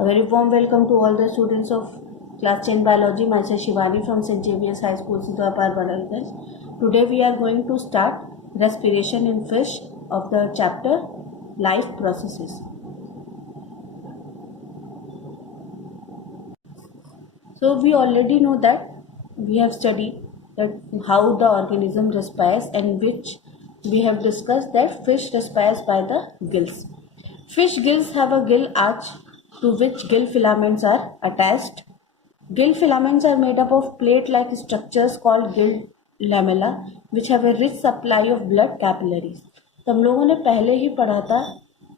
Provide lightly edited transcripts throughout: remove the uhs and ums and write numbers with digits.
A very warm welcome to all the students of class 10 biology. Myself Shivani from St. Xavier's High School, Sidapar, Badalgar. Today we are going to start respiration in fish of the chapter life processes. So we already know that we have studied that how the organism respires, and which we have discussed that fish respires by the gills. Fish gills have a gill arch to which gill filaments are attached. Gill filaments are made up of plate-like structures called gill lamella, which have a rich supply of blood capillaries. तो हम लोगों ने पहले ही पढ़ा था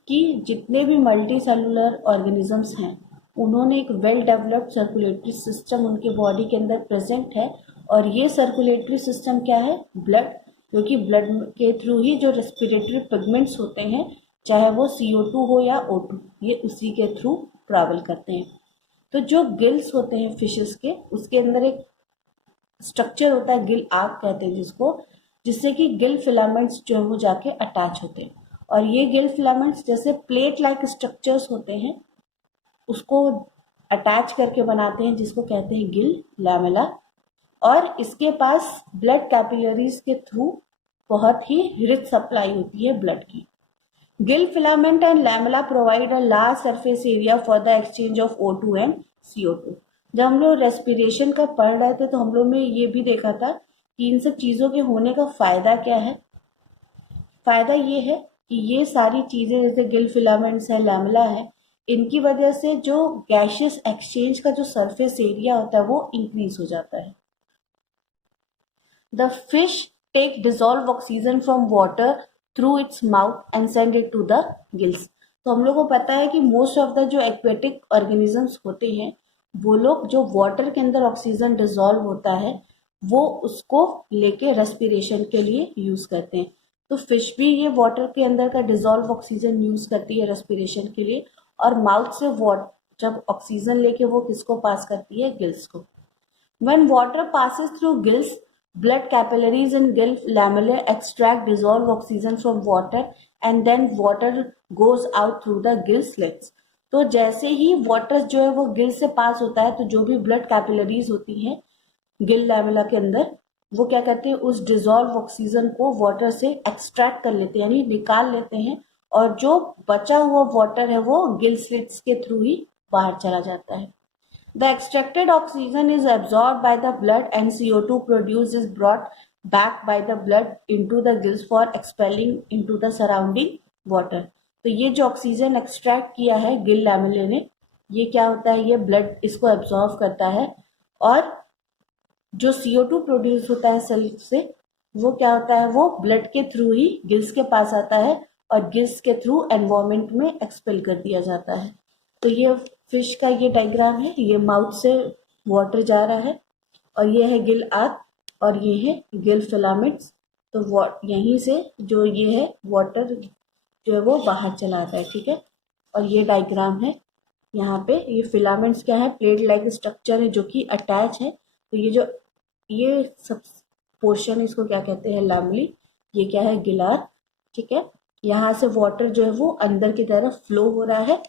कि जितने भी मल्टी सेलुलर ऑर्गेनिजम्स हैं उन्होंने एक वेल डेवलप्ड सर्कुलेटरी सिस्टम उनके बॉडी के अंदर प्रेजेंट है, और ये सर्कुलेटरी सिस्टम क्या है? ब्लड, क्योंकि ब्लड के थ्रू ही जो रेस्पिरेटरी पिगमेंट्स होते हैं, चाहे वो CO2 हो या O2, ये उसी के थ्रू ट्रैवल करते हैं। तो जो गिल्स होते हैं फिशेस के, उसके अंदर एक स्ट्रक्चर होता है, गिल आर्क कहते हैं जिसको, जिससे कि गिल फिलामेंट्स जो है वो जाके अटैच होते हैं। और ये गिल फिलामेंट्स जैसे प्लेट लाइक स्ट्रक्चर्स होते हैं उसको अटैच करके बनाते हैं, जिसको कहते हैं गिल लैमेला। और इसके पास ब्लड कैपिलरीज के थ्रू बहुत ही रिच सप्लाई होती है ब्लड की। Gill filament and lamella provide a large surface area for the exchange of O2 and CO2। जब हम लोग रेस्पिरेशन का पढ़ रहे थे तो हम लोग में ये भी देखा था कि इन सब चीज़ों के होने का फ़ायदा क्या है। फ़ायदा ये है कि ये सारी चीज़ें जैसे गिल फिलामेंट्स है, लैमेला है, इनकी वजह से जो गैशियस एक्सचेंज का जो सरफेस एरिया होता है वो इंक्रीज हो जाता है। The fish take dissolve oxygen from water through its mouth and send it to the gills. तो हम लोग को पता है कि मोस्ट ऑफ द जो एक्वेटिक ऑर्गेनिजम्स होते हैं वो लोग जो वाटर के अंदर ऑक्सीजन डिजॉल्व होता है वो उसको लेके रेस्पिरेशन के लिए यूज़ करते हैं। तो फिश भी ये वाटर के अंदर का डिजॉल्व ऑक्सीजन यूज़ करती है रेस्पिरेशन के लिए, और माउथ से जब ऑक्सीजन लेके वो किसको पास करती है? गिल्स को। When water passes through gills, blood capillaries in gill lamellae extract dissolved oxygen from water and then water goes out through the gill slits. तो जैसे ही वाटर जो है वो गिल से पास होता है तो जो भी ब्लड कैपिलरीज होती हैं गिल लैमेला के अंदर, वो क्या करते हैं? उस डिजॉल्व ऑक्सीजन को वाटर से एक्सट्रैक्ट कर लेते हैं, यानी निकाल लेते हैं, और जो बचा हुआ वाटर है वो गिल स्लिट्स के थ्रू ही बाहर चला जाता है। The extracted oxygen is absorbed by the blood and CO2 produced is brought back by the blood into the gills for expelling into the surrounding water. तो ये जो ऑक्सीजन एक्सट्रैक्ट किया है गिल लैमेले ने, ये क्या होता है? ये ब्लड इसको एब्जॉर्व करता है, और जो CO2 प्रोड्यूस होता है सेल से वो क्या होता है? वो ब्लड के थ्रू ही गिल्स के पास आता है और गिल्स के थ्रू एनवायरमेंट में एक्सपेल कर दिया जाता है। तो ये फिश का ये डायग्राम है, ये माउथ से वाटर जा रहा है और ये है गिल आर्क और ये है गिल फिलामेंट्स। तो यहीं से जो ये है वाटर जो है वो बाहर चला आता है, ठीक है। और ये डायग्राम है, यहाँ पे ये फिलामेंट्स क्या है? प्लेट लाइक स्ट्रक्चर है जो कि अटैच है। तो ये सब पोर्शन इसको क्या कहते हैं? लैमेली। ये क्या है? गिल आर्क, ठीक है। यहाँ से वाटर जो है वो अंदर की तरफ फ्लो हो रहा है।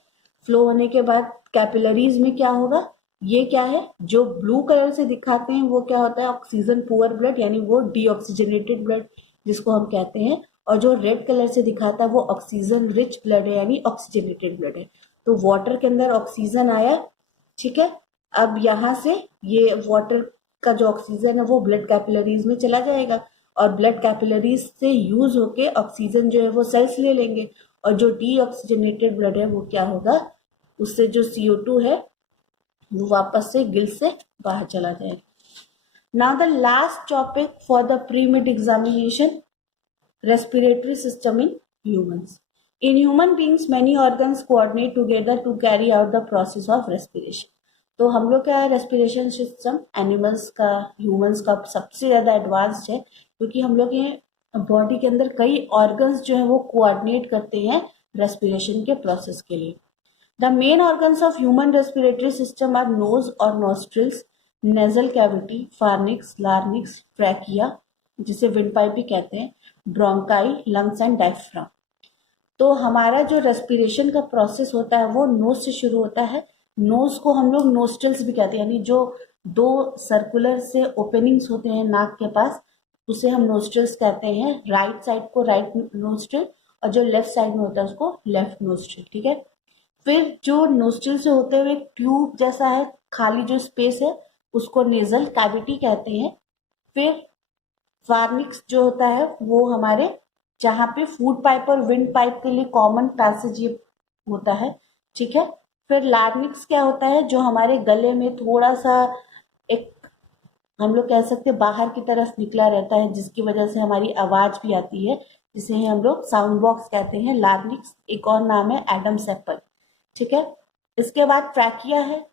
फ्लो होने के बाद कैपिलरीज में क्या होगा? ये क्या है? जो ब्लू कलर से दिखाते हैं वो क्या होता है? ऑक्सीजन पुअर ब्लड, यानी वो डीऑक्सीजनेटेड ब्लड जिसको हम कहते हैं। और जो रेड कलर से दिखाता है वो ऑक्सीजन रिच ब्लड है, यानी ऑक्सीजनेटेड ब्लड है। तो वाटर के अंदर ऑक्सीजन आया, ठीक है। अब यहाँ से ये वाटर का जो ऑक्सीजन है वो ब्लड कैपिलरीज में चला जाएगा, और ब्लड कैपिलरीज से यूज होके ऑक्सीजन जो है वो सेल्स ले लेंगे, और जो डीऑक्सीजनेटेड ब्लड है वो क्या होगा? उससे जो CO2 है वो वापस से गिल से बाहर चला जाएगा। Now the last topic for the pre-mid examination, respiratory system in humans. In human beings many organs coordinate together to carry out the process of respiration. तो हम लोग क्या है? रेस्पिरेशन सिस्टम एनिमल्स का, ह्यूमंस का सबसे ज़्यादा एडवांस्ड है, क्योंकि हम लोग ये बॉडी के अंदर कई ऑर्गन्स जो है वो कोऑर्डिनेट करते हैं रेस्पिरेशन के प्रोसेस के लिए। The main organs of human respiratory system are knows और नॉस्ट्रिल्स, नेजल कैविटी, फार्निक्स, लार्निक्स, ट्रैकिया जिसे विंड पाइप भी कहते हैं, ब्रोंकाई, लंग्स एंड डायफ्राम। तो हमारा जो रेस्पिरेशन का प्रोसेस होता है वो नोज से शुरू होता है, नोज को हम लोग नोस्ट्रल्स भी कहते हैं, यानी जो दो सर्कुलर से ओपनिंग्स होते हैं नाक के पास, उसे हम नोस्ट्रल्स कहते हैं। राइट साइड को राइट नोस्ट्रल और जो लेफ्ट साइड में होता है उसको लेफ्ट नोस्ट्रल, ठीक है। फिर जो नोस्ट्रल से होते हुए एक ट्यूब जैसा है, खाली जो स्पेस है, उसको नेजल कैविटी कहते हैं। फिर फार्निक्स जो होता है वो हमारे, जहाँ पे फूड पाइप और विंड पाइप के लिए कॉमन पैसेज ये होता है, ठीक है। फिर लार्निक्स क्या होता है, जो हमारे गले में थोड़ा सा एक, हम लोग कह सकते हैं बाहर की तरफ निकला रहता है, जिसकी वजह से हमारी आवाज भी आती है, जिसे हम लोग साउंड बॉक्स कहते हैं। लार्निक्स एक और नाम है एडम्स एप्पल, ठीक है। इसके बाद ट्रैकिया है।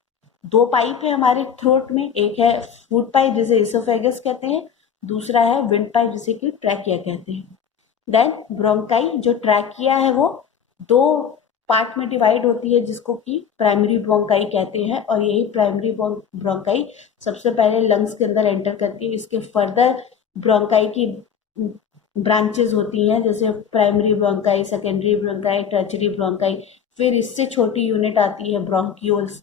दो पाइप है हमारे थ्रोट में, एक है फूड पाइप जिसे इसोफेगस कहते हैं, दूसरा है विंड पाइप जिसे कि ट्रैकिया कहते हैं। देन ब्रोंकाई, जो ट्रैकिया है वो दो पार्ट में डिवाइड होती है, जिसको कि प्राइमरी ब्रोंकाई कहते हैं, और यही प्राइमरी ब्रोंकाई सबसे पहले लंग्स के अंदर एंटर करती है। इसके फर्दर ब्रोंकाई की ब्रांचेस होती हैं, जैसे primary bronchi, secondary bronchi, tertiary bronchi. फिर इससे छोटी यूनिट आती है ब्रोंक्यूल्स।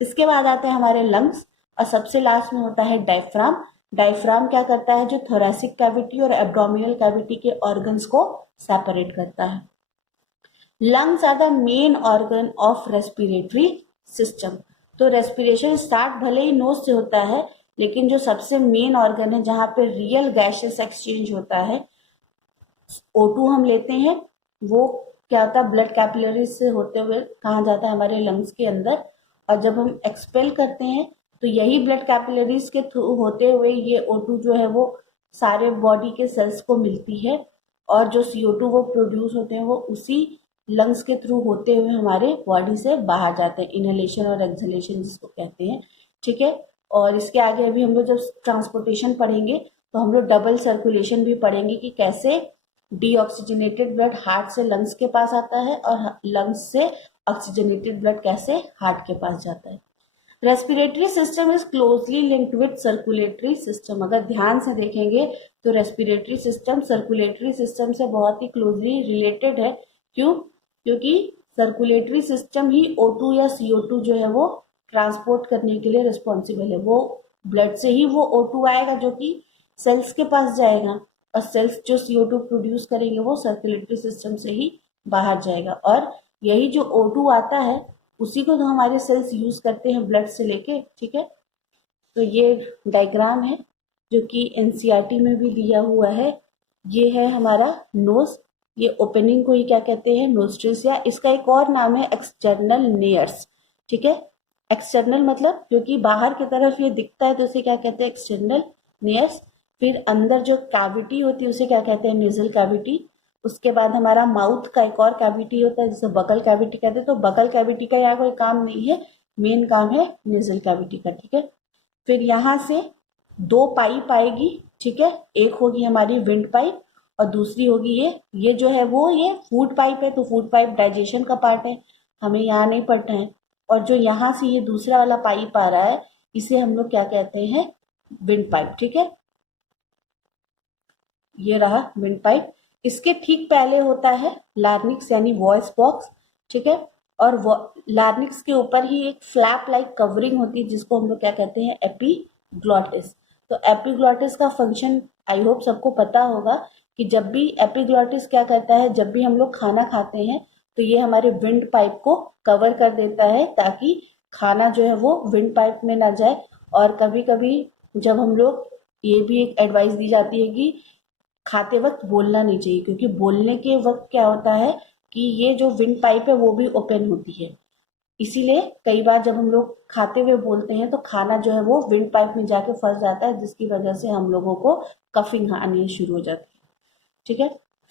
इसके बाद आते हैं हमारे लंग्स, और सबसे लास्ट में होता है डायफ्राम। डायफ्राम क्या करता है, जो थोरैसिक कैविटी और एब्डोमिनल कैविटी के ऑर्गन्स को सेपरेट करता है। Lungs are the main organ of respiratory system. तो रेस्पिरेशन स्टार्ट भले ही नोज से होता है, लेकिन जो सबसे मेन ऑर्गन है जहाँ पे रियल गैसेस एक्सचेंज होता है, O2 हम लेते हैं, वो क्या होता है ब्लड कैपिलरीज से होते हुए कहाँ जाता है, हमारे लंग्स के अंदर। और जब हम एक्सपेल करते हैं तो यही ब्लड कैपिलरीज के थ्रू होते हुए ये O2 जो है वो सारे बॉडी के सेल्स को मिलती है, और जो CO2 वो प्रोड्यूस होते हैं वो उसी लंग्स के थ्रू होते हुए हमारे बॉडी से बाहर जाते हैं, इनहेलेशन और एक्सहेलेशन जिसको कहते हैं, ठीक है। और इसके आगे अभी हम लोग जब ट्रांसपोर्टेशन पढ़ेंगे तो हम लोग डबल सर्कुलेशन भी पढ़ेंगे, कि कैसे डीऑक्सीजनेटेड ब्लड हार्ट से लंग्स के पास आता है और लंग्स से ऑक्सीजनेटेड ब्लड कैसे हार्ट के पास जाता है। Respiratory system is closely linked with circulatory system. अगर ध्यान से देखेंगे तो रेस्पिरेटरी सिस्टम सर्कुलेटरी सिस्टम से बहुत ही क्लोजली रिलेटेड है। क्यों? क्योंकि सर्कुलेटरी सिस्टम ही O2 या CO2 जो है वो ट्रांसपोर्ट करने के लिए रिस्पॉन्सिबल है। वो ब्लड से ही वो O2 आएगा जो कि सेल्स के पास जाएगा, और सेल्स जो CO2 प्रोड्यूस करेंगे वो सर्कुलेटरी सिस्टम से ही बाहर जाएगा, और यही जो O2 आता है उसी को तो हमारे सेल्स यूज करते हैं ब्लड से लेके, ठीक है। तो ये डायग्राम है जो कि एनसीईआरटी में भी दिया हुआ है। ये है हमारा नोज, ये ओपनिंग को ही क्या कहते हैं, नोस्ट्रिल्स, या इसका एक और नाम है एक्सटर्नल नेयर्स, ठीक है। एक्सटर्नल मतलब क्योंकि बाहर की तरफ ये दिखता है तो उसे क्या कहते हैं, एक्सटर्नल नेयर्स। फिर अंदर जो कैविटी होती है उसे क्या कहते हैं, नेजल कैविटी। उसके बाद हमारा माउथ का एक और कैविटी होता है जिसे बकल कैविटी कहते हैं। तो बकल कैविटी का यहाँ कोई काम नहीं है, मेन काम है नेजल कैविटी का, ठीक है। फिर यहाँ से दो पाइप आएगी, ठीक है। एक होगी हमारी विंड पाइप और दूसरी होगी ये जो है वो ये फूड पाइप है। तो फूड पाइप डाइजेशन का पार्ट है, हमें यहाँ नहीं पढ़ना है। और जो यहाँ से ये दूसरा वाला पाइप आ रहा है इसे हम लोग क्या कहते हैं, विंड पाइप, ठीक है। ये रहा विंड पाइप। इसके ठीक पहले होता है लार्निक्स यानी वॉइस बॉक्स, ठीक है। और लार्निक्स के ऊपर ही एक फ्लैप लाइक कवरिंग होती है जिसको हम लोग क्या कहते हैं, एपिग्लॉटिस। तो एपिग्लॉटिस का फंक्शन आई होप सबको पता होगा कि जब भी एपिग्लॉटिस क्या करता है, जब भी हम लोग खाना खाते हैं तो ये हमारे विंड पाइप को कवर कर देता है ताकि खाना जो है वो विंड पाइप में ना जाए। और कभी कभी जब हम लोग, ये भी एक एडवाइस दी जाती है कि खाते वक्त बोलना नहीं चाहिए, क्योंकि बोलने के वक्त क्या होता है कि ये जो विंड पाइप है वो भी ओपन होती है। इसीलिए कई बार जब हम लोग खाते हुए बोलते हैं तो खाना जो है वो विंड पाइप में जाके फंस जाता है, जिसकी वजह से हम लोगों को कफिंग आनी शुरू हो जाती है, ठीक है।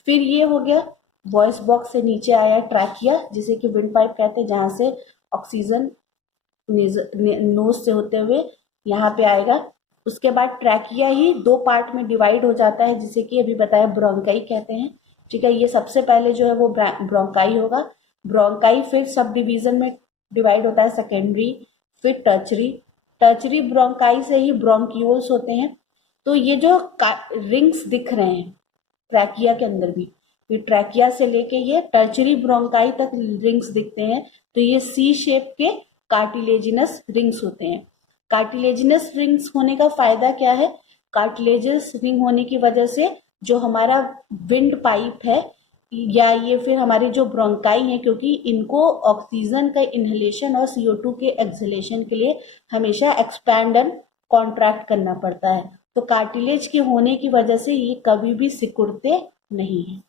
फिर ये हो गया वॉइस बॉक्स से नीचे आया ट्रैकिया जिसे कि विंड पाइप कहते हैं, जहाँ से ऑक्सीजन नोज से होते हुए यहाँ पे आएगा। उसके बाद ट्रैकिया ही दो पार्ट में डिवाइड हो जाता है जिसे कि अभी बताया ब्रोंकाई कहते हैं, ठीक है। ये सबसे पहले जो है वो ब्रोंकाई होगा। ब्रोंकाई फिर सब डिवीजन में डिवाइड होता है, सेकेंडरी, फिर टर्चरी। टर्चरी ब्रोंकाई से ही ब्रोंक्यूल्स होते हैं। तो ये जो रिंग्स दिख रहे हैं ट्रैकिया के अंदर भी, ये ट्रैकिया से लेके ये टर्चरी ब्रोंकाई तक रिंग्स दिखते हैं। तो ये सी शेप के कार्टिलेजिनस रिंग्स होते हैं। कार्टिलेजिनस रिंग्स होने का फायदा क्या है? कार्टिलेजस रिंग होने की वजह से जो हमारा विंड पाइप है या ये फिर हमारी जो ब्रोंकाई है, क्योंकि इनको ऑक्सीजन का इनहेलेशन और CO2 के एक्सहेलेशन के लिए हमेशा एक्सपैंड एंड कॉन्ट्रैक्ट करना पड़ता है। तो कार्टिलेज के होने की वजह से ये कभी भी सिकुड़ते नहीं है।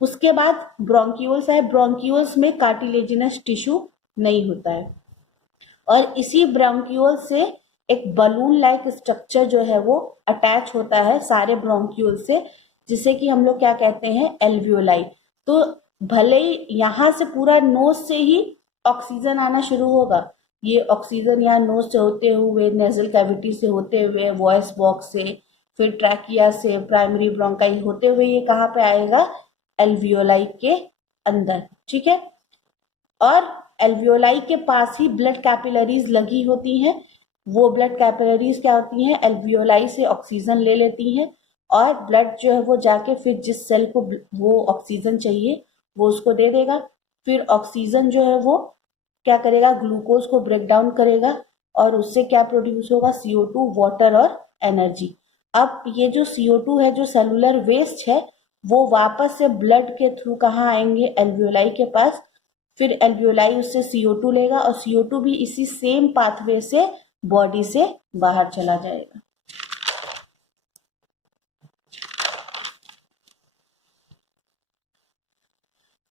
उसके बाद ब्रोंक्यूल्स है। ब्रोंक्यूल्स में कार्टिलेजिनस टिश्यू नहीं होता है और इसी ब्रोंक्यूल से एक बलून लाइक स्ट्रक्चर जो है वो अटैच होता है सारे ब्रोंक्यूल से, जिसे कि हम लोग क्या कहते हैं? एल्वियोलाई। तो भले ही यहाँ से पूरा नोज से ही ऑक्सीजन आना शुरू होगा, ये ऑक्सीजन यहाँ नोज से होते हुए, नेजल कैविटी से होते हुए, वॉइस बॉक्स से, फिर ट्रैकिया से, प्राइमरी ब्रोंकाई होते हुए ये कहाँ पे आएगा? एल्वियोलाई के अंदर। ठीक है। और एल्वियोलाई के पास ही ब्लड कैपिलरीज लगी होती हैं। वो ब्लड कैपिलरीज क्या होती हैं? एल्वियोलाई से ऑक्सीजन ले लेती हैं और ब्लड जो है वो जाके फिर जिस सेल को वो ऑक्सीजन चाहिए वो उसको दे देगा। फिर ऑक्सीजन जो है वो क्या करेगा? ग्लूकोज को ब्रेक डाउन करेगा और उससे क्या प्रोड्यूस होगा? CO2, वाटर और एनर्जी। अब ये जो CO2 है, जो सेलुलर वेस्ट है, वो वापस से ब्लड के थ्रू कहाँ आएंगे? एल्वियोलाई के पास। फिर एल्वियोलाई उससे CO2 लेगा और CO2 भी इसी सेम पाथवे से बॉडी से बाहर चला जाएगा।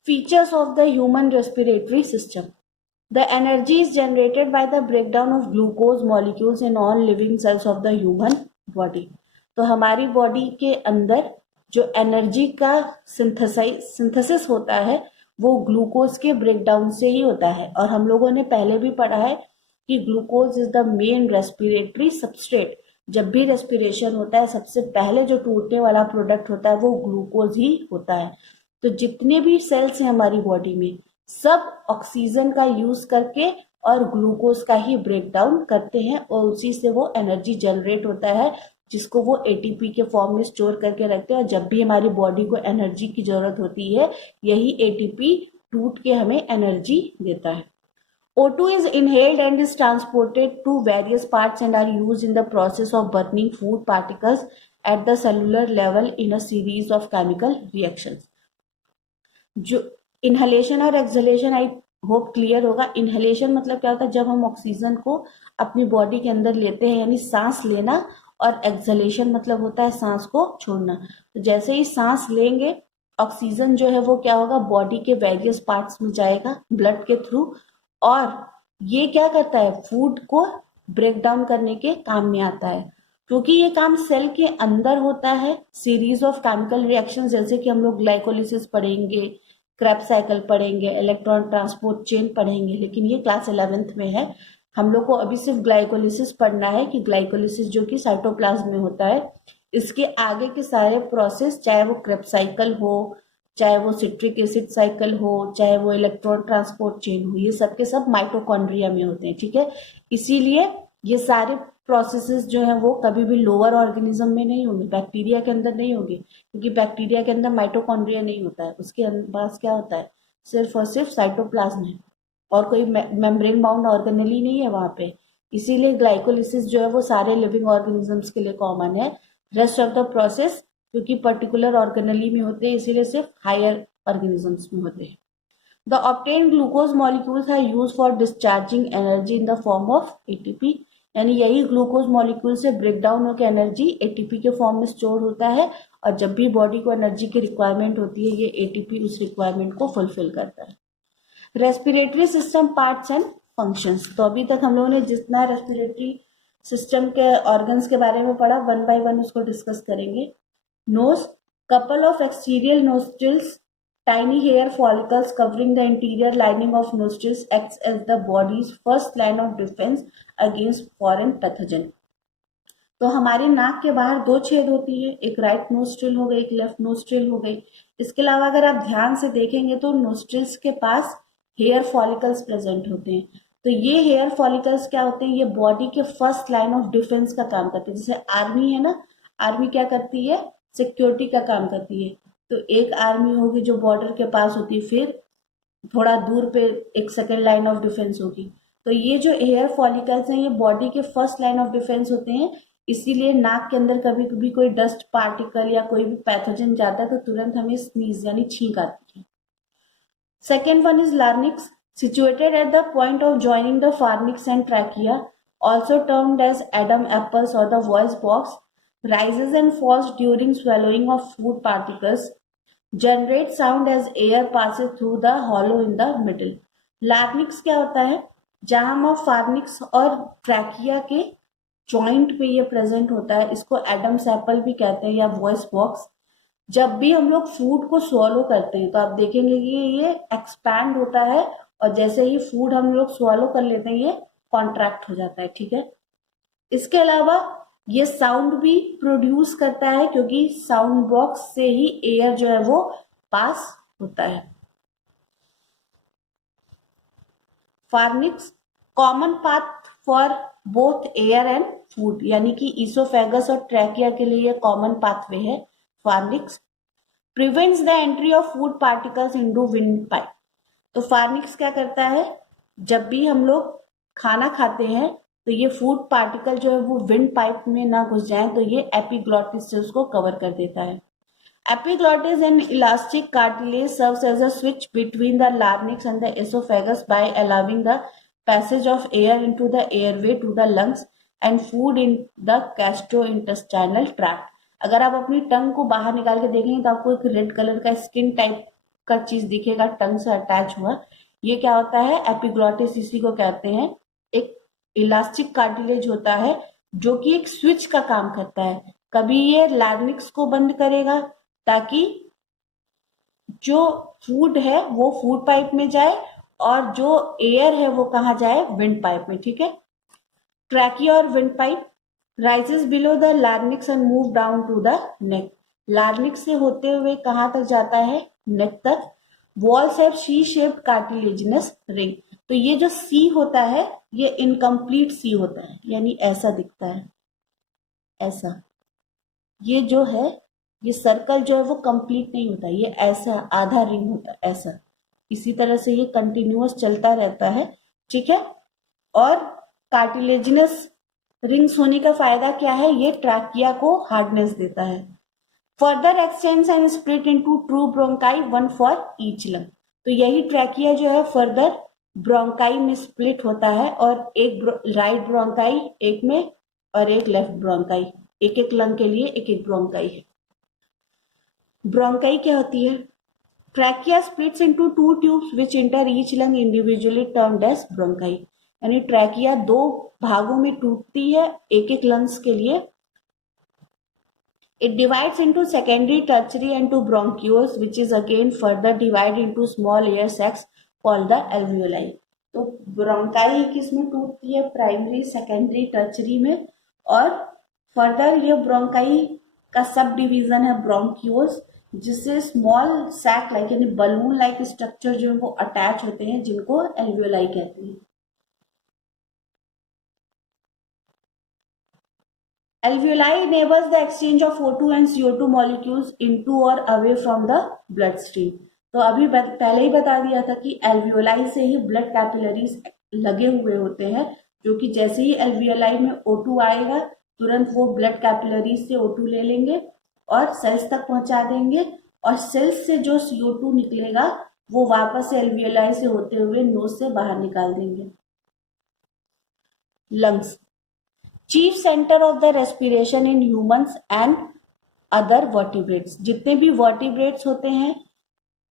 Features of the human respiratory system. The energy is generated by the breakdown of glucose molecules in all living cells of the human body. तो हमारी बॉडी के अंदर जो एनर्जी का सिंथेसिस होता है वो ग्लूकोज के ब्रेकडाउन से ही होता है। और हम लोगों ने पहले भी पढ़ा है कि glucose is the main respiratory substrate. जब भी रेस्पिरेशन होता है सबसे पहले जो टूटने वाला प्रोडक्ट होता है वो ग्लूकोज ही होता है। तो जितने भी सेल्स हैं हमारी बॉडी में सब ऑक्सीजन का यूज करके और ग्लूकोज का ही ब्रेक डाउन करते हैं और उसी से वो एनर्जी जनरेट होता है, जिसको वो ATP के फॉर्म में स्टोर करके रखते हैं। और जब भी हमारी बॉडी को एनर्जी की जरूरत होती है यही ATP टूट के हमें एनर्जी देता है। O2 is inhaled and is transported to various parts and are used in the process of burning food particles at the cellular level in a series of chemical reactions. जो inhalation और exhalation I hope clear होगा। Inhalation मतलब क्या होता है? जब हम oxygen को अपनी बॉडी के अंदर लेते हैं यानी सांस लेना, और एक्सहेलेशन मतलब होता है सांस को छोड़ना। तो जैसे ही सांस लेंगे ऑक्सीजन जो है वो क्या होगा? बॉडी के वेरियस पार्ट्स में जाएगा ब्लड के थ्रू और ये क्या करता है? फूड को ब्रेक डाउन करने के काम में आता है। क्योंकि ये काम सेल के अंदर होता है, सीरीज ऑफ केमिकल रिएक्शंस, जैसे कि हम लोग ग्लाइकोलिसिस पढ़ेंगे, क्रेब्स साइकिल पढ़ेंगे, इलेक्ट्रॉन ट्रांसपोर्ट चेन पढ़ेंगे, लेकिन ये क्लास 11th में है। हम लोग को अभी सिर्फ ग्लाइकोलिसिस पढ़ना है कि ग्लाइकोलिसिस जो कि साइटोप्लाज्म में होता है, इसके आगे के सारे प्रोसेस, चाहे वो क्रेब्स साइकिल हो, चाहे वो सिट्रिक एसिड साइकिल हो, चाहे वो इलेक्ट्रॉन ट्रांसपोर्ट चेन हो, ये सब के सब माइटोकॉन्ड्रिया में होते हैं। ठीक है। इसीलिए ये सारे प्रोसेसेस जो है वो कभी भी लोअर ऑर्गेनिज्म में नहीं होंगे, बैक्टीरिया के अंदर नहीं होंगे, क्योंकि बैक्टीरिया के अंदर माइटोकॉन्ड्रिया नहीं होता है। उसके पास क्या होता है? सिर्फ और सिर्फ साइटोप्लाज्म है और कोई मेम्ब्रेन बाउंड ऑर्गेनेली नहीं है वहां पे। इसीलिए ग्लाइकोलिसिस जो है वो सारे लिविंग ऑर्गेनिजम्स के लिए कॉमन है। रेस्ट ऑफ द प्रोसेस क्योंकि पर्टिकुलर ऑर्गेनेली में होते हैं इसीलिए सिर्फ हायर ऑर्गेनिजम्स में होते हैं। The obtained glucose molecules are used for discharging energy in the form of ATP, यानी यही ग्लूकोज मॉलिक्यूल से ब्रेक डाउन होकर एनर्जी ATP के फॉर्म में स्टोर होता है और जब भी बॉडी को एनर्जी की रिक्वायरमेंट होती है ये ATP उस रिक्वायरमेंट को फुलफिल करता है। Respiratory system parts and functions. तो अभी तक हम लोगों ने जितना रेस्पिरेटरी सिस्टम के ऑर्गन्स के बारे में पढ़ा, वन बाय वन उसको डिस्कस करेंगे। Nose, couple of exterior nostrils, tiny hair follicles covering the interior lining of nostrils acts as the body's first line of defense against foreign pathogen। तो हमारे नाक के बाहर दो छेद होती है, एक राइट नोस्ट्रिल हो गई, एक लेफ्ट नोस्ट्रिल हो गई। इसके अलावा अगर आप ध्यान से देखेंगे तो नोस्ट्रिल्स के पास हेयर फॉलिकल्स प्रेजेंट होते हैं। तो ये हेयर फॉलिकल्स क्या होते हैं? ये बॉडी के फर्स्ट लाइन ऑफ डिफेंस का काम करते हैं। जैसे आर्मी है ना, आर्मी क्या करती है? सिक्योरिटी का काम करती है। तो एक आर्मी होगी जो बॉर्डर के पास होती है, फिर थोड़ा दूर पे एक सेकेंड लाइन ऑफ डिफेंस होगी, तो ये जो हेयर फॉलिकल्स हैं ये बॉडी के फर्स्ट लाइन ऑफ डिफेंस होते हैं, इसीलिए नाक के अंदर कभी कभी कोई डस्ट पार्टिकल या कोई भी पैथोजन जाता है तो तुरंत हमें स्नीज यानी छींक आती है। Second one is larynx, situated at the point of joining the pharynx and trachea, also termed as Adam apples or the voice box, rises and falls during swallowing of food particles, generates sound as air passes through the hollow in the middle. लार्निक्स क्या होता है? जहां हम फार्निक्स और trachea के joint पे ये present होता है, इसको एडम्स एप्पल भी कहते हैं या वॉइस बॉक्स। जब भी हम लोग फूड को स्वॉलो करते हैं तो आप देखेंगे कि ये एक्सपैंड होता है और जैसे ही फूड हम लोग स्वॉलो कर लेते हैं ये कॉन्ट्रैक्ट हो जाता है, ठीक है। इसके अलावा ये साउंड भी प्रोड्यूस करता है क्योंकि साउंड बॉक्स से ही एयर जो है वो पास होता है। Pharynx common path for both air and food, यानी कि ईसोफेगस और ट्रैकिया के लिए ये कॉमन पाथवे है pharynx. Prevents the entry of food particles into wind pipe. तो फार्निक्स क्या करता है? जब भी हम लोग खाना खाते हैं तो ये फूड पार्टिकल जो है वो विंड पाइप में ना घुस जाए, तो ये एपिग्लॉटिस से उसको कवर कर देता है। Epiglottis and elastic cartilage serves as a switch between the larynx and the oesophagus by allowing the passage of air into the airway to the lungs and food in the gastrointestinal tract. अगर आप अपनी टंग को बाहर निकाल के देखेंगे तो आपको एक रेड कलर का स्किन टाइप का चीज दिखेगा टंग से अटैच हुआ, ये क्या होता है? एपिग्लॉटिस इसी को कहते हैं। एक इलास्टिक कार्टिलेज होता है जो कि एक स्विच का काम करता है। कभी ये लार्निक्स को बंद करेगा ताकि जो फूड है वो फूड पाइप में जाए और जो एयर है वो कहाँ जाए? विंड पाइप में, ठीक है। ट्रैकिया और wind pipe rises below the larynx and move down to the neck. Larynx से होते हुए कहाँ तक जाता है? नेक तक। Walls have C shaped cartilaginous ring. तो ये जो सी होता है ये इनकम्प्लीट सी होता है, यानी ऐसा दिखता है, ऐसा। ये जो है ये सर्कल जो है वो कंप्लीट नहीं होता, ये ऐसा आधा रिंग होता है, ऐसा। इसी तरह से ये कंटिन्यूअस चलता रहता है, ठीक है। और कार्टिलेजिनस रिंग्स होने का फायदा क्या है? ये ट्रैकिया को हार्डनेस देता है। Further x tends and split into true bronchi, one for each lung. तो यही ट्रैकिया जो है फर्दर ब्रोंकाई में स्प्लिट होता है और एक राइट ब्रोंकाई एक में और एक लेफ्ट ब्रोंकाई, एक एक लंग के लिए एक एक ब्रोंकाई है। ब्रोंकाई क्या होती है? Trachea splits into two tubes which enter each lung individually termed as bronchi. यानी ट्रैकिया दो भागों में टूटती है एक एक लंग्स के लिए। It divides into secondary, tertiary and two bronchioles, which is again further divided into small air sacs called the alveoli. तो ब्रोंकाई किसमें टूटती है? प्राइमरी, सेकेंडरी, टर्चरी में। और फर्दर ये ब्रोंकाई का सब डिवीजन है ब्रोंक्यूल्स, जिससे स्मॉल सैक लाइक यानी बलून लाइक स्ट्रक्चर जो है वो अटैच होते हैं, जिनको एल्वियोलाई कहते हैं। Alveoli enables the exchange of O2 and CO2 molecules into or away from the bloodstream. तो अभी पहले ही बता दिया था कि एल्वियोलाई से ही ब्लड कैपिलरीज लगे हुए होते हैं, जो कि जैसे ही एल्वियोलाई में O2 आएगा तुरंत वो ब्लड कैपिलरीज से O2 ले लेंगे और सेल्स तक पहुंचा देंगे, और सेल्स से जो CO2 निकलेगा वो वापस से एल्वियोलाई से होते हुए नोज से बाहर निकाल देंगे। Lungs chief centre of the respiration in humans and other vertebrates. जितने भी वर्टिब्रेट्स होते हैं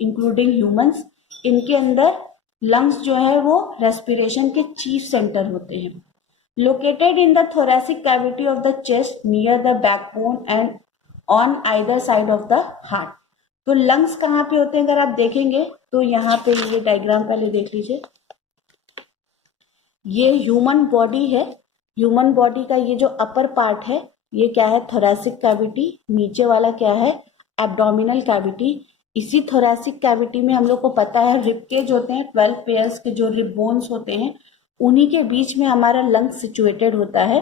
इंक्लूडिंग ह्यूमंस, इनके अंदर लंग्स जो है वो रेस्पिरेशन के चीफ सेंटर होते हैं। Located in the thoracic cavity of the chest near the backbone and on either side of the heart. तो लंग्स कहाँ पे होते हैं? अगर आप देखेंगे तो यहाँ पे ये डायग्राम पहले देख लीजिए। ये ह्यूमन बॉडी है। ह्यूमन बॉडी का ये जो अपर पार्ट है ये क्या है? Thoracic cavity. नीचे वाला क्या है? Abdominal cavity. इसी थोरेसिक कैविटी में हम लोग को पता है रिबकेज होते हैं, 12 पेयर्स के जो रिब बोन्स होते हैं, उन्हीं के बीच में हमारा लंग्स सिचुएटेड होता है।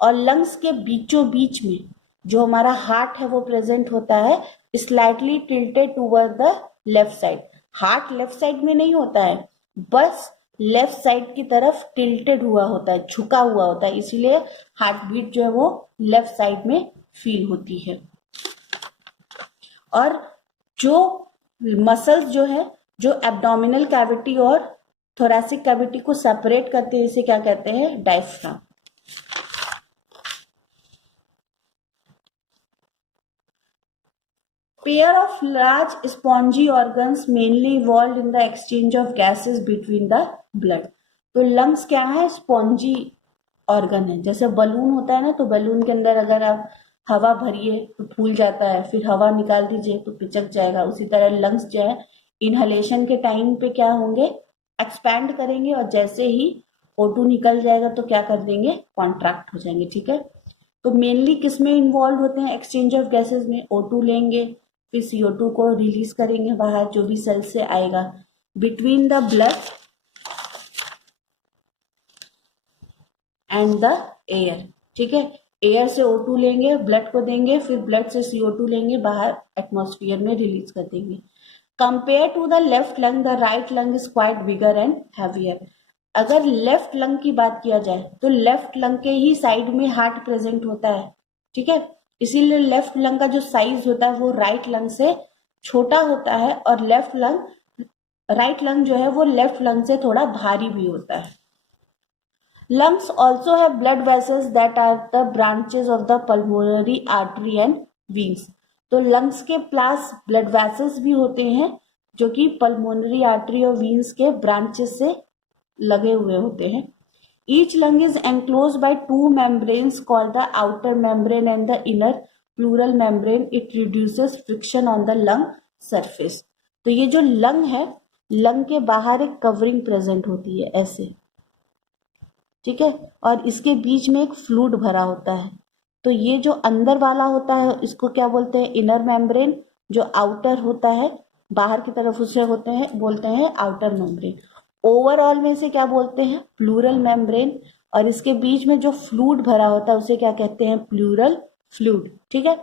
और लंग्स के बीचों बीच में जो हमारा हार्ट है वो प्रेजेंट होता है, slightly tilted toward the left side. Heart left side में नहीं होता है, बस लेफ्ट साइड की तरफ टिल्टेड हुआ होता है, झुका हुआ होता है, इसीलिए हार्ट बीट जो है वो लेफ्ट साइड में फील होती है। और जो मसल्स जो है, जो एब्डोमिनल कैविटी और थोरैसिक कैविटी को सेपरेट करते हैं, इसे क्या कहते हैं? Diaphragm. Pair of large spongy organs mainly involved in the exchange of gases between the blood। तो लंग्स क्या है? स्पॉन्जी ऑर्गन है। जैसे बलून होता है ना, तो बलून के अंदर अगर आप हवा भरिए तो फूल जाता है, फिर हवा निकाल दीजिए तो पिचक जाएगा। उसी तरह लंग्स जो है इनहलेशन के टाइम पे क्या होंगे? एक्सपैंड करेंगे, और जैसे ही O2 निकल जाएगा तो क्या कर देंगे? कॉन्ट्रैक्ट हो जाएंगे। ठीक है, तो मेनली किस में इन्वॉल्व होते हैं? एक्सचेंज ऑफ गैसेस में। O2 लेंगे, फिर CO2 को रिलीज करेंगे बाहर, जो भी सेल से आएगा, between the blood and the air. ठीक है, एयर से O2 लेंगे, ब्लड को देंगे, फिर ब्लड से CO2 लेंगे, बाहर एटमॉस्फेयर में रिलीज कर देंगे। Compare to the left lung, the right lung is quite bigger and heavier. अगर लेफ्ट लंग की बात किया जाए तो लेफ्ट लंग के ही साइड में हार्ट प्रेजेंट होता है। ठीक है, इसीलिए लेफ्ट लंग का जो साइज होता है वो राइट लंग से छोटा होता है, और राइट लंग जो है वो लेफ्ट लंग से थोड़ा भारी भी होता है। Lungs also have blood vessels that are the branches of the pulmonary artery and veins। तो lungs के पास blood vessels भी होते हैं, जो कि pulmonary artery और veins के branches से लगे हुए होते हैं। Each lung is enclosed by two membranes called the outer membrane and the inner pleural membrane। It reduces friction on the lung surface। तो ये जो lung है, lung के बाहर एक कवरिंग प्रेजेंट होती है ऐसे। ठीक है, और इसके बीच में एक फ्लूइड भरा होता है। तो ये जो अंदर वाला होता है इसको क्या बोलते हैं? Inner membrane. जो आउटर होता है बाहर की तरफ उसे होते हैं बोलते हैं आउटर मेम्ब्रेन। ओवरऑल में से क्या बोलते हैं? Pleural membrane. और इसके बीच में जो फ्लूइड भरा होता है उसे क्या कहते हैं? Pleural fluid. ठीक है,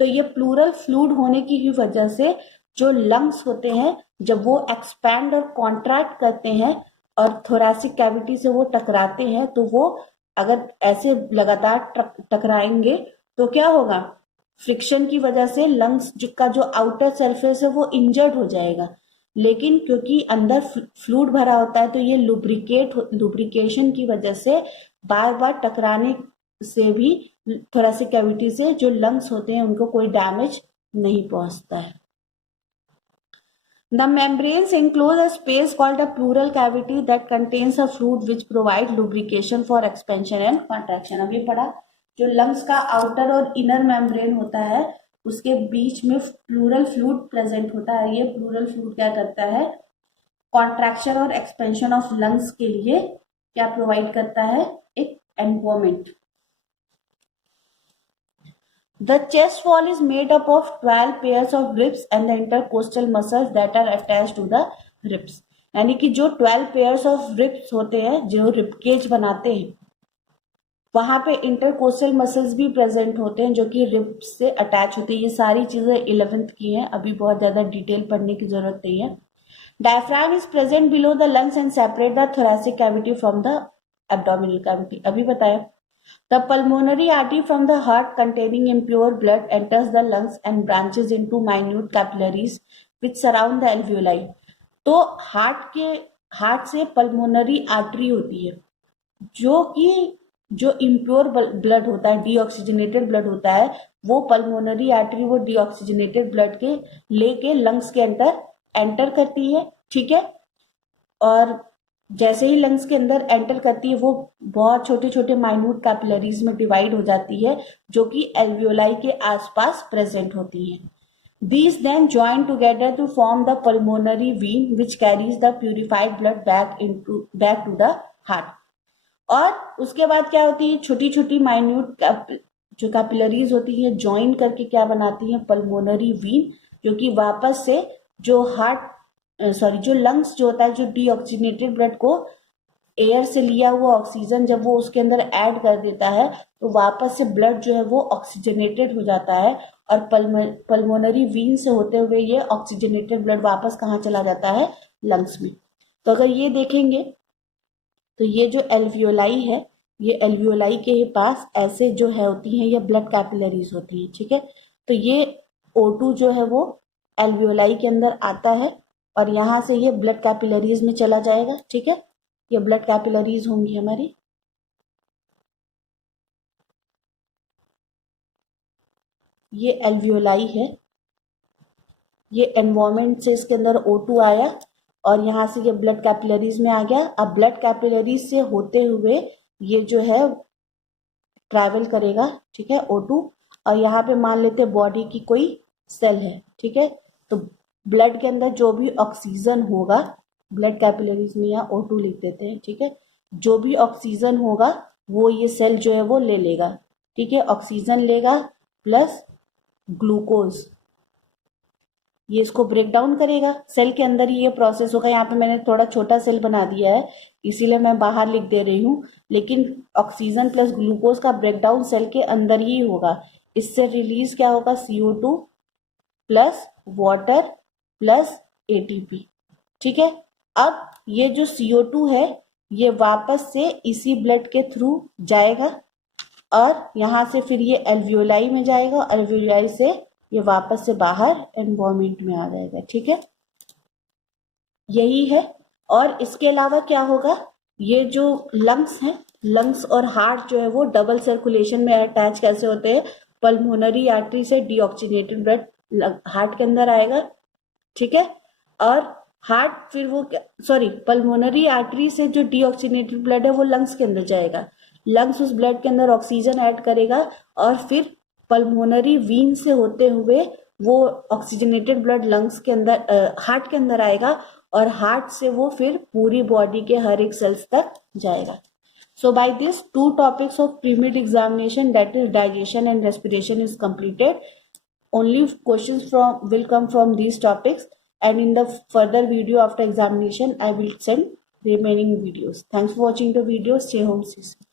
तो ये प्लूरल फ्लूइड होने की वजह से जो लंग्स होते हैं, जब वो एक्सपैंड और कॉन्ट्रैक्ट करते हैं और थोरैसिक कैविटी से वो टकराते हैं, तो वो अगर ऐसे लगातार टकराएंगे तो क्या होगा? फ्रिक्शन की वजह से लंग्स का जो आउटर सरफेस है वो इंजर्ड हो जाएगा। लेकिन क्योंकि अंदर फ्लूइड भरा होता है तो ये लुब्रिकेशन की वजह से बार बार टकराने से भी थोरैसिक कैविटी से जो लंग्स होते हैं उनको कोई डैमेज नहीं पहुंचता है। The membranes enclose a space called a pleural cavity that contains a fluid which provides lubrication for expansion and contraction। अभी पढ़ा, जो लंग्स का आउटर और इनर मेम्ब्रेन होता है उसके बीच में प्लूरल फ्लूइड प्रेजेंट होता है। ये प्लूरल फ्लूइड क्या करता है? कॉन्ट्रैक्शन और एक्सपेंशन ऑफ लंग्स के लिए क्या प्रोवाइड करता है? एक environment. The chest wall is made up of 12 pairs of ribs and the intercostal muscles that are attached to the ribs। यानी कि जो 12 pairs of ribs होते हैं, जो रिब केज बनाते हैं, वहां पे इंटरकोस्टल मसल्स भी प्रेजेंट होते हैं जो कि रिब्स से अटैच होते हैं। ये सारी चीजें 11th की हैं, अभी बहुत ज्यादा डिटेल पढ़ने की जरूरत नहीं है। Diaphragm is present below the lungs and separate the thoracic cavity from the abdominal cavity. अभी बताया। The pulmonary artery from the heart containing impure blood enters the lungs and branches into minute capillaries which surround the alveoli। तो heart से pulmonary artery होती है, जो कि जो impure blood होता है, डीऑक्सीजनेटेड ब्लड होता है, वो पल्मोनरी आर्टरी वो डीऑक्सीजनेटेड ब्लड के लेके लंग्स के अंदर एंटर करती है। ठीक है, और जैसे ही लंग्स के अंदर एंटर करती है वो बहुत छोटे छोटे माइन्यूट कैपिलरीज में डिवाइड हो जाती है, जो कि एल्वियोलाई के आसपास प्रेजेंट होती हैं। These then join together to form the pulmonary vein which carries the purified blood back to the heart। और उसके बाद क्या होती है? छोटी छोटी माइन्यूट जो कैपिलरीज होती है ज्वाइन करके क्या बनाती है? पल्मोनरी वीन, जो कि वापस से जो जो लंग्स जो होता है, जो डीऑक्सीजनेटेड ब्लड को एयर से लिया हुआ ऑक्सीजन जब वो उसके अंदर ऐड कर देता है तो वापस से ब्लड जो है वो ऑक्सीजनेटेड हो जाता है, और पल्मोनरी वीन से होते हुए ये ऑक्सीजनेटेड ब्लड वापस कहाँ चला जाता है? लंग्स में। तो अगर ये देखेंगे तो ये जो एल्वियोलाई है, ये एल्वियोलाई के पास ऐसे जो है होती हैं, ये ब्लड कैपिलरीज होती हैं, ठीक है। तो ये O2 जो है वो एल्वियोलाई के अंदर आता है और यहाँ से ये ब्लड कैपिलरीज में चला जाएगा, ठीक है। ये ब्लड कैपिलरीज होंगी हमारी, ये एल्वियोलाई है, ये एनवायरमेंट से इसके अंदर O2 आया और यहाँ से ये ब्लड कैपिलरीज में आ गया। अब ब्लड कैपिलरीज से होते हुए ये जो है ट्रैवल करेगा, ठीक है, O2। और यहाँ पे मान लेते हैं बॉडी की कोई सेल है, ठीक है। तो ब्लड के अंदर जो भी ऑक्सीजन होगा, ब्लड कैपिलरीज में यहाँ O2 लिख देते हैं, ठीक है। जो भी ऑक्सीजन होगा वो ये सेल जो है वो ले लेगा, ठीक है। ऑक्सीजन लेगा प्लस ग्लूकोज, ये इसको ब्रेक डाउन करेगा, सेल के अंदर ही ये प्रोसेस होगा। यहाँ पे मैंने थोड़ा छोटा सेल बना दिया है इसीलिए मैं बाहर लिख दे रही हूँ, लेकिन ऑक्सीजन प्लस ग्लूकोज का ब्रेकडाउन सेल के अंदर ही होगा। इससे रिलीज क्या होगा, CO2 plus water plus ATP, ठीक है। अब ये जो CO2 है ये वापस से इसी ब्लड के थ्रू जाएगा और यहाँ से फिर ये एल्वियोलाई में जाएगा, एल्वियोलाई से ये वापस से बाहर एनवायरमेंट में आ जाएगा, ठीक है। यही है। और इसके अलावा क्या होगा, ये जो लंग्स हैं, लंग्स और हार्ट जो है वो डबल सर्कुलेशन में अटैच कैसे होते हैं, पल्मोनरी आर्टरी से डीऑक्सीनेटेड ब्लड हार्ट के अंदर आएगा, ठीक है। और हार्ट फिर वो पल्मोनरी आर्टरी से जो डीऑक्सीनेटेड ब्लड है वो लंग्स के अंदर जाएगा, लंग्स उस ब्लड के अंदर ऑक्सीजन ऐड करेगा और फिर पल्मोनरी वीन से होते हुए वो ऑक्सीजनेटेड ब्लड लंग्स के अंदर हार्ट के अंदर आएगा और हार्ट से वो फिर पूरी बॉडी के हर एक सेल्स तक जाएगा। So by this 2 topics of pre-med examination, that is digestion and respiration, is completed. Only questions will come from these topics, and in the further video after examination I will send remaining videos. Thanks for watching the video. Stay home, stay safe.